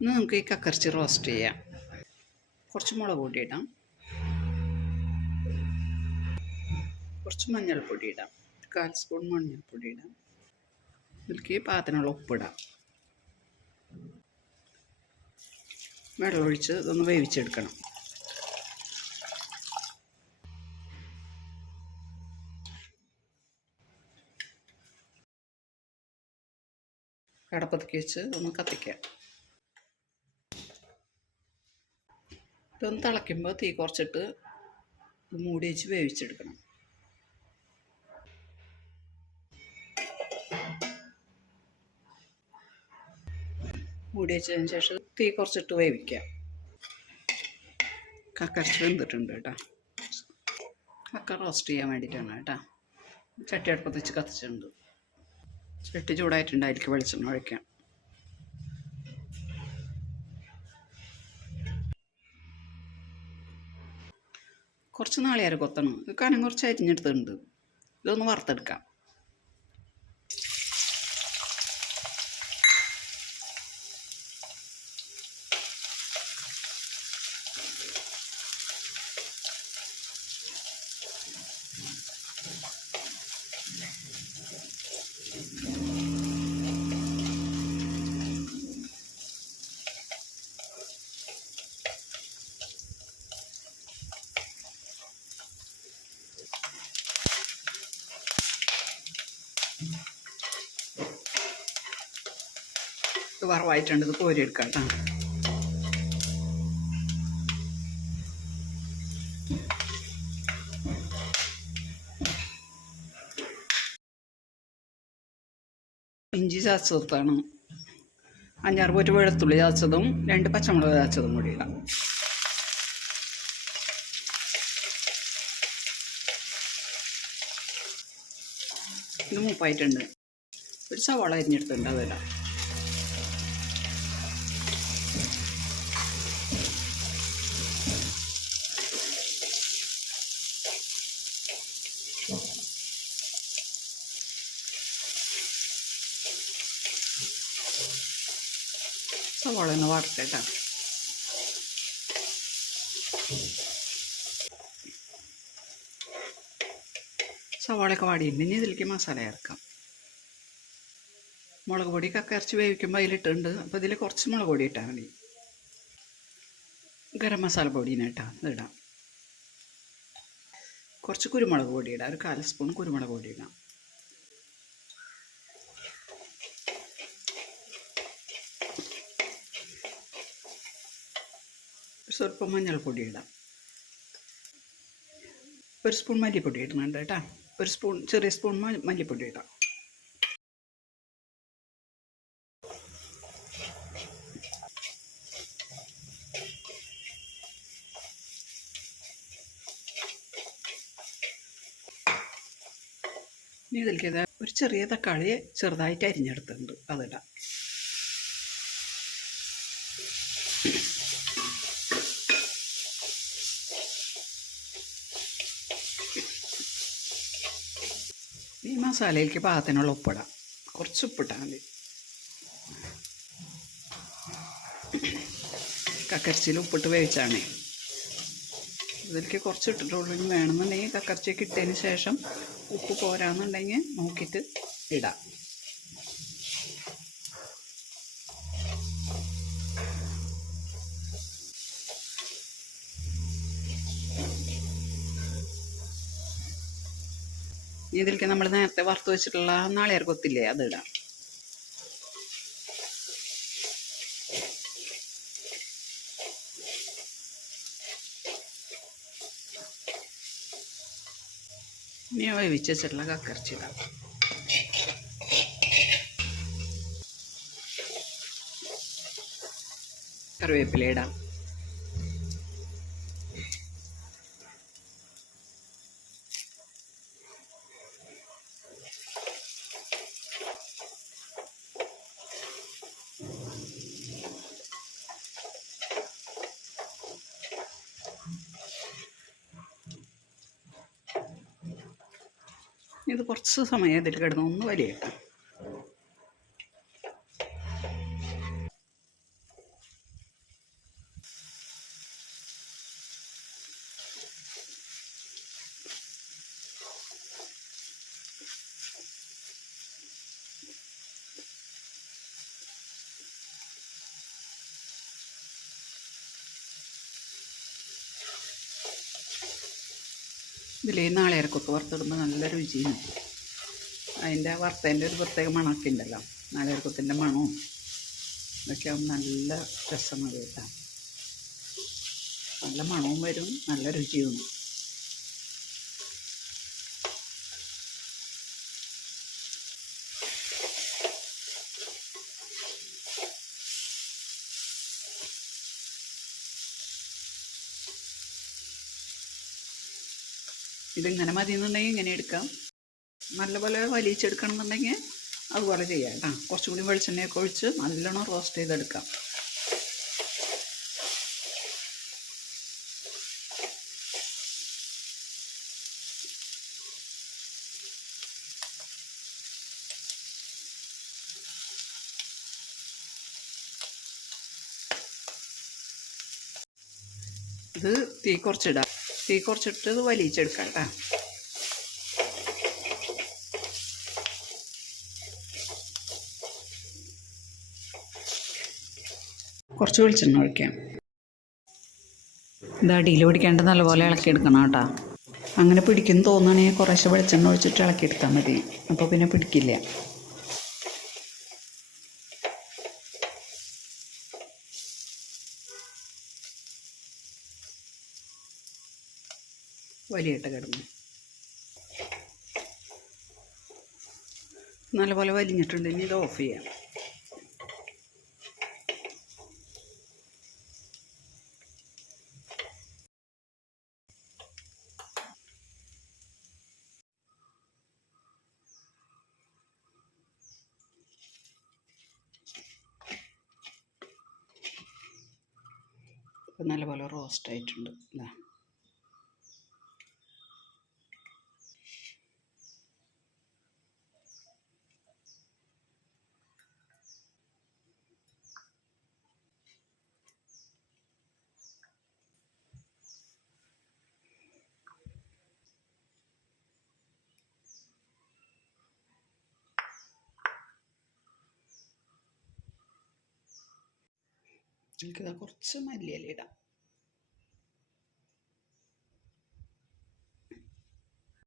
ഇന്ന് നമുക്ക് ഈ കക്കർച്ചി റോസ്റ്റ് ചെയ്യാം. കുറച്ച് മുളക് പൊടി ഇടാം. കുറച്ച് മഞ്ഞൾപ്പൊടി ഇടാം. കാൽ സ്പൂൺ മഞ്ഞൾപ്പൊടി ഇടാം. ഇതിലേക്ക് പാത്രത്തിനുള്ള ഉപ്പിടാം വെള്ളമൊഴിച്ച് ഇതൊന്ന് വേവിച്ചെടുക്കണം. കടപ്പതുക്കി വെച്ച് ഒന്ന് കത്തിക്കാം. ഇതൊന്ന് തിളയ്ക്കുമ്പോൾ തീ കുറച്ചിട്ട് മൂടി വെച്ച് വേവിച്ചെടുക്കണം. മൂടി വെച്ചതിന് ശേഷം തീ കുറച്ചിട്ട് വേവിക്കാം. കക്കരച്ച് വെന്തിട്ടുണ്ട് കേട്ടോ. കക്ക റോസ്റ്റ് ചെയ്യാൻ വേണ്ടിയിട്ടാണ് കേട്ടോ. ചട്ടി അടുപ്പത്ത് വെച്ച് കത്തിച്ചിട്ടുണ്ട്. ചട്ടി ചൂടായിട്ടുണ്ടായിരിക്കും വെളിച്ചെണ്ണ ഒഴിക്കാം. കുറച്ച് നാളികേര കൊത്തണം. കനം കുറച്ച് അരിഞ്ഞെടുത്തിട്ടുണ്ട്. ഇതൊന്ന് വറുത്തെടുക്കാം. ഇത് വറവായിട്ടുണ്ട്. ഇത് കോരിയെടുക്കാം കേട്ടോ. ഇഞ്ചി ചാച്ചതാണ് അഞ്ചാറ് പോറ്റ് വെളുത്തുള്ളി ചാച്ചതും രണ്ട് പച്ചമുളക് ചാച്ചതും കൂടി ഇടാം. ഇത് മൂപ്പായിട്ടുണ്ട്. ഒരു സവാള അരിഞ്ഞെടുത്തുണ്ട് അതിടാം സവാള ഒന്ന് വറുത്തേട്ടാ സവാളയൊക്കെ വാടിയിട്ടുണ്ട്. ഇനി ഇതിലേക്ക് മസാല ചേർക്കാം. മുളക് പൊടി കക്ക ഇറച്ചി വേവിക്കുമ്പോൾ അതിലിട്ടുണ്ട്. അപ്പോൾ ഇതിൽ കുറച്ച് മുളക് പൊടി ഇട്ടാൽ മതി. ഗരം മസാല പൊടീനെ ഇതിടാം കുറച്ച് കുരുമുളക് പൊടി ഇടാം. ഒരു കാൽ സ്പൂൺ കുരുമുളക് പൊടി ഇടാം. സ്വല്പം മഞ്ഞൾപ്പൊടി ഇടാം. ഒരു സ്പൂൺ മല്ലിപ്പൊടി ഇടുന്നുണ്ട് കേട്ടോ. ഒരു സ്പൂൺ ചെറിയ സ്പൂൺ മല്ലിപ്പൊടി ഇടാം. ഇതിലേക്ക് ഇത് ഒരു ചെറിയ തക്കാളി ചെറുതായിട്ട് അരിഞ്ഞെടുത്തിട്ടുണ്ട് അതിടാം. ഈ മസാലയിലേക്ക് പാകത്തിനുള്ള ഉപ്പിടാം. കുറച്ച് ഉപ്പിട്ടാൽ മതി. കക്കരച്ചിയിൽ ഉപ്പിട്ട് വേവിച്ചാണേ. ഇതിലേക്ക് കുറച്ച് ഇട്ടിട്ടുള്ളൂ. വേണമെന്നുണ്ടെങ്കിൽ കക്കരച്ചിയൊക്കെ ഇട്ടതിന് ശേഷം ഉപ്പ് പോരാന്നുണ്ടെങ്കിൽ നോക്കിയിട്ട് ഇടാം ഇനി ഇതിലേക്ക് നമ്മൾ നേരത്തെ വറുത്ത് വെച്ചിട്ടുള്ള നാളികേര കൊത്തില്ലേ അത് ഇടാം. ഇനി വേവിച്ച് വെച്ചിട്ടുള്ള കക്കറച്ചി ഇടാം. കറിവേപ്പില ഇടാം. ഇത് കുറച്ച് സമയം ഇതിൽ കിടന്ന് ഒന്ന് വലിയട്ടെ. ഇതിൽ നാളികേരക്കൊക്കെ വറുത്തിടുമ്പോൾ നല്ല രുചിയാണ്. അതിന്റെ വറുത്തതിന്റെ ഒരു പ്രത്യേക മണമൊക്കെ ഉണ്ടല്ലോ. നാളികേരക്കത്തിന്റെ മണവും ഇതൊക്കെ നല്ല രസമാണ് കേട്ടോ. നല്ല മണവും വരും നല്ല രുചിയും ഇതിങ്ങനെ മതി എന്നുണ്ടെങ്കിൽ ഇങ്ങനെ എടുക്കാം. നല്ലപോലെ വലിയിച്ചെടുക്കണം എന്നുണ്ടെങ്കിൽ അതുപോലെ ചെയ്യാം കേട്ടോ. കുറച്ചും കൂടി വെളിച്ചെണ്ണയൊക്കെ ഒഴിച്ച് നല്ലോണം റോസ്റ്റ് ചെയ്തെടുക്കാം. ഇത് തീ കുറച്ചിടാം. തീ കുറച്ചിട്ട് ഇത് വലിയിച്ചെടുക്കാം കേട്ടോ കുറച്ച് വെളിച്ചെണ്ണ ഒഴിക്കാം. ഇത് അടിയിൽ പിടിക്കാണ്ട് നല്ലപോലെ ഇളക്കിയെടുക്കണം കേട്ടോ. അങ്ങനെ പിടിക്കുന്നു തോന്നുകയാണെങ്കിൽ കുറേശ്ശെ വെളിച്ചെണ്ണ ഒഴിച്ചിട്ട് ഇളക്കിയെടുത്താൽ മതി. അപ്പോൾ പിന്നെ പിടിക്കില്ല. വലിയിട്ട് കിടന്നു. നല്ലപോലെ വലിഞ്ഞിട്ടുണ്ട്. ഇനി ഇത് ഓഫ് ചെയ്യാം. നല്ലപോലെ റോസ്റ്റ് ആയിട്ടുണ്ട്. ഇതാ. എനിക്കിതാ കുറച്ച് മല്ലിയില ഇടാം.